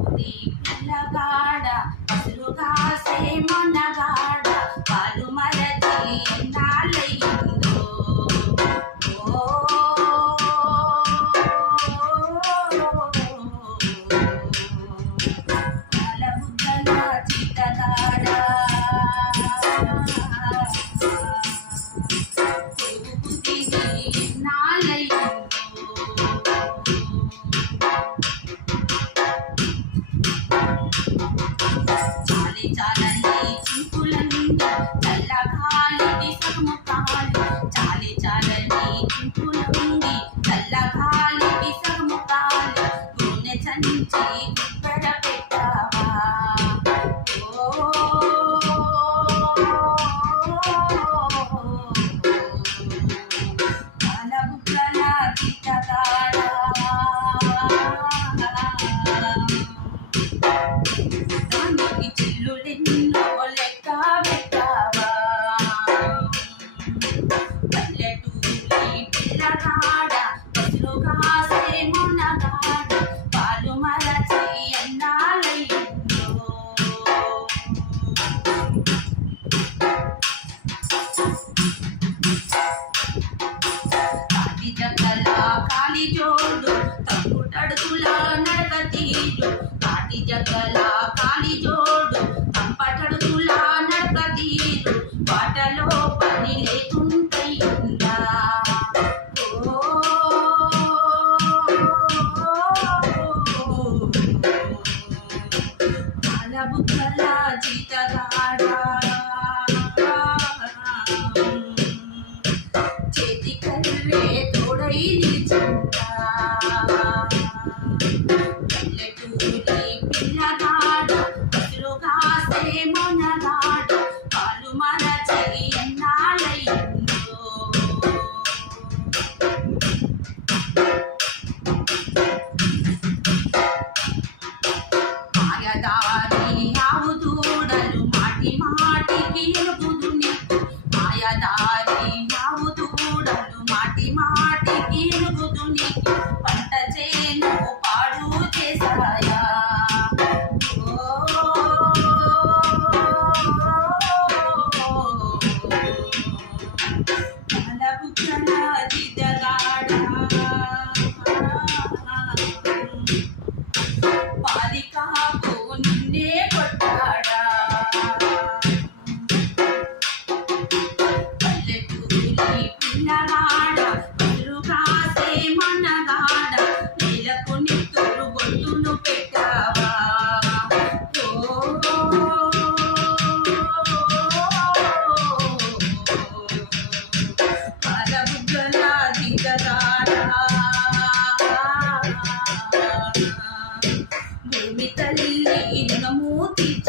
ఊరి పిల్లగాడ పసులు కాసే మొన్నగాడ పాలు మరచి ఎన్నాళ్ళయిందో పాలబుగ్గల చిట్టగాడ చెవుకు తిని ఎన్నాళ్ళయిందో చాలని చింపులన్నీ చల్లగాలికి సగముఖాలు చాలని చింపులన్నీ చల్లగాలికి సగముఖాలు నూనె చంచి గుప్పెడ పెట్టావా పాలబుగ్గల చిట్టగాడా దానికి చిల్లులెన్నో లెక్క పెట్టావా పల్లెటూరి పిల్లగాడ పసులు కాసే మొన్నగాడ పాలు మరచి ఎన్నాళ్ళయిందో కాటి జగ్గల కాలి జోడు తప్పుటడుగుల నడక తీరు కాటి జగ్గల కాలి జోడు కంపటడుగుల నడక తీరు బాటలో పని లేకుంటయిందా పాలబుగ్గల జీతగాడా చేతి కర్రే తోడై నిలిచిందా పల్లెటూరి పిల్లగాడ పసులు కాసే మొనగాడ పాలు మరచి ఎన్నాళ్ళయిందో మాయదారి ఆవు దూడలు మాటి మాటికి ఎలుగుదు నీకు మాయదారి ఆవు దూడలు మాటి మాటికి ఎలుగుదు నీకు పంట చేను పాడు చేసాయా పాలబుగ్గల చిట్టగాడ పాలికాపు నిన్నే కొట్టాడా పల్లెటూరి పిల్లగాడ పసులు కాసే మొన్నగాడ నేలకు నిత్తులు బొట్టును పెట్టావా పాలబుగ్గల చిట్టగాడా భూమి తల్లి రుణము తీర్చ